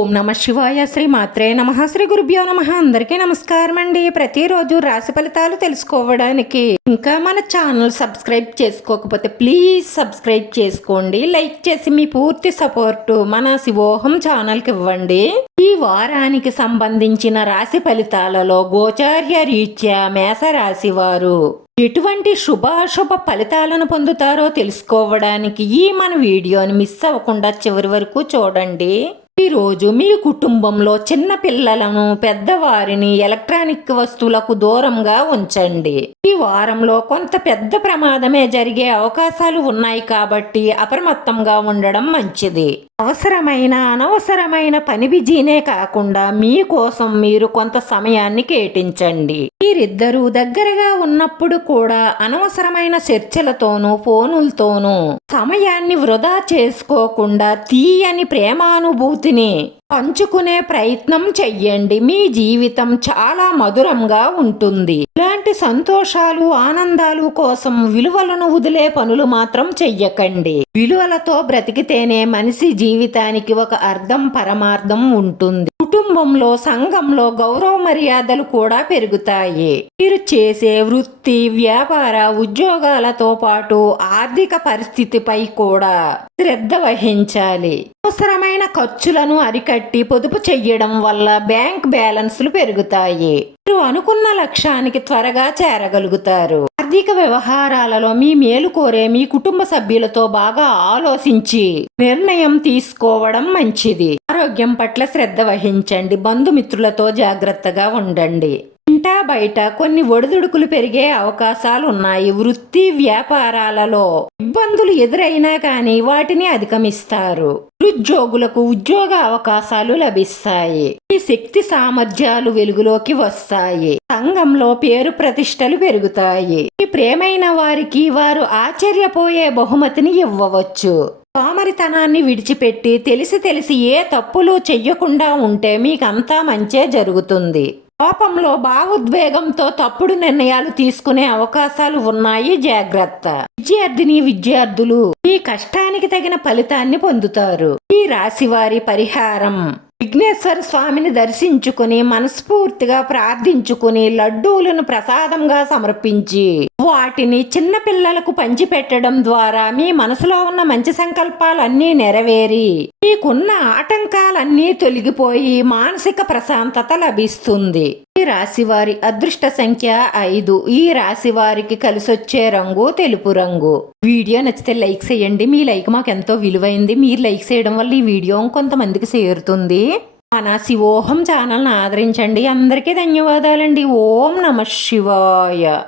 ఓం నమ శివాయ శ్రీ మాత్రే నమ. శ్రీ గురుభ్యో నమ. అందరికీ నమస్కారం అండి. ప్రతిరోజు రాశి ఫలితాలు తెలుసుకోవడానికి ఇంకా మన ఛానల్ సబ్స్క్రైబ్ చేసుకోకపోతే ప్లీజ్ సబ్స్క్రైబ్ చేసుకోండి. లైక్ చేసి మీ పూర్తి సపోర్టు మన శివోహం ఛానల్కి ఇవ్వండి. ఈ వారానికి సంబంధించిన రాశి ఫలితాలలో గోచార్య రీత్యా మేషరాశి వారు ఎటువంటి శుభాశుభ ఫలితాలను పొందుతారో తెలుసుకోవడానికి ఈ మన వీడియోని మిస్ అవ్వకుండా చివరి వరకు చూడండి. ఈరోజు మీ కుటుంబంలో చిన్న పిల్లలను పెద్దవారిని ఎలక్ట్రానిక్ వస్తువులకు దూరంగా ఉంచండి. ఈ వారంలో కొంత పెద్ద ప్రమాదమే జరిగే అవకాశాలు ఉన్నాయి కాబట్టి అప్రమత్తంగా ఉండడం మంచిది. అవసరమైన అనవసరమైన పని బిజీనే కాకుండా మీకోసం మీరు కొంత సమయాన్ని కేటించండి మీరిద్దరూ దగ్గరగా ఉన్నప్పుడు కూడా అనవసరమైన చర్చలతోనూ ఫోనులతోనూ సమయాన్ని వృధా చేసుకోకుండా తీయని ప్రేమానుభూతిని పంచుకునే ప్రయత్నం చెయ్యండి. మీ జీవితం చాలా మధురంగా ఉంటుంది. ఇలాంటి సంతోషాలు ఆనందాలు కోసం విలువలను వదిలే పనులు మాత్రం చెయ్యకండి. విలువలతో బ్రతికితేనే మనిషి జీవితానికి ఒక అర్థం పరమార్థం ఉంటుంది. కుటుంబంలో సంఘంలో గౌరవ మర్యాదలు కూడా పెరుగుతాయి. మీరు చేసే వృత్తి వ్యాపార ఉద్యోగాలతో పాటు ఆర్థిక పరిస్థితిపై కూడా శ్రద్ధ వహించాలి. అవసరమైన ఖర్చులను అరికట్టి పొదుపు చెయ్యడం వల్ల బ్యాంక్ బ్యాలెన్స్లు పెరుగుతాయి. మీరు అనుకున్న లక్ష్యానికి త్వరగా చేరగలుగుతారు. ఆర్థిక వ్యవహారాలలో మీ మేలు కోరే మీ కుటుంబ సభ్యులతో బాగా ఆలోచించి నిర్ణయం తీసుకోవడం మంచిది. ఆరోగ్యం పట్ల శ్రద్ధ వహించండి. బంధుమిత్రులతో జాగ్రత్తగా ఉండండి. ఇంటా బయట కొన్ని ఒడిదుడుకులు పెరిగే అవకాశాలు ఉన్నాయి వృత్తి వ్యాపారాలలో ఇబ్బందులు ఎదురైనా కానీ వాటిని అధిగమిస్తారు. నిరుద్యోగులకు ఉద్యోగ అవకాశాలు లభిస్తాయి. ఈ శక్తి సామర్థ్యాలు వెలుగులోకి వస్తాయి. సంఘంలో పేరు ప్రతిష్టలు పెరుగుతాయి. ఈ ప్రేమైన వారికి వారు ఆశ్చర్యపోయే బహుమతిని ఇవ్వవచ్చు. సోమరితనాన్ని విడిచిపెట్టి తెలిసి తెలిసి ఏ తప్పులు చెయ్యకుండా ఉంటే మీకంతా మంచే జరుగుతుంది. కోపంలో భావోద్వేగంతో తప్పుడు నిర్ణయాలు తీసుకునే అవకాశాలు ఉన్నాయి జాగ్రత్త. విద్యార్థిని విద్యార్థులు ఈ కష్టానికి తగిన ఫలితాన్ని పొందుతారు. ఈ రాశి వారి పరిహారం. విఘ్నేశ్వర స్వామిని దర్శించుకుని మనస్ఫూర్తిగా ప్రార్థించుకుని లడ్డూలను ప్రసాదంగా సమర్పించి వాటిని చిన్న పిల్లలకు పంచిపెట్టడం ద్వారా మీ మనసులో ఉన్న మంచి సంకల్పాలన్నీ నెరవేరి మీకున్న ఆటంకాలన్నీ తొలగిపోయి మానసిక ప్రశాంతత లభిస్తుంది. ఈ రాశి వారి అదృష్ట సంఖ్య ఐదు. ఈ రాశి వారికి కలిసొచ్చే రంగు తెలుపు రంగు. వీడియో నచ్చితే లైక్ చేయండి. మీ లైక్ మాకు ఎంతో విలువైంది. మీరు లైక్ చేయడం వల్ల ఈ వీడియో కొంతమందికి చేరుతుంది. మన శివోహం ఛానల్ని ఆదరించండి. అందరికీ ధన్యవాదాలండి. ఓం నమ శివాయ.